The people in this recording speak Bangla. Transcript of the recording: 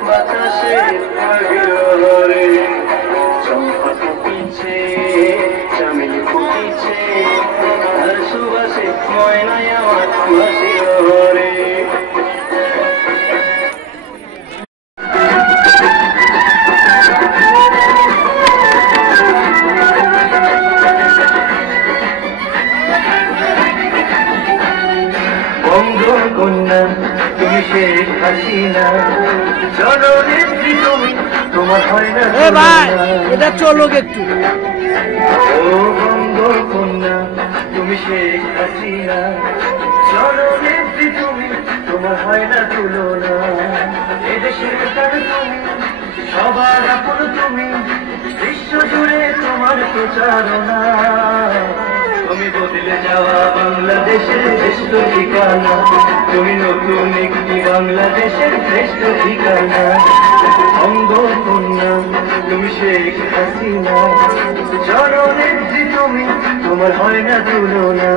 বাতাসে পাগলরে চম্পা ফুটিছে চামেলি ফুটিছে আর সুবাসে ময়নায় আমার বাসির রে বঙ্গকন্যা তুমি শেখ হাসিনা জননেত্রী তুমি তোমার হয় না এটা চলো একটু ও বঙ্গকন্যা তুমি শেখ হাসিনা জননেত্রী তুমি তোমার হয় না তুলনা এদেশের প্রাণ তুমি সবার আপন তুমি বিশ্ব জুড়ে তোমার প্রচারণা তুমি বদলে যাওয়া বাংলাদেশের শ্রেষ্ঠ ঠিকানা তুমি নতুন একটি বাংলাদেশের শ্রেষ্ঠ ঠিকানা বঙ্গকন্যা তুমি শেখ হাসিনা জননেত্রী তুমি তোমার হয় না তুলনা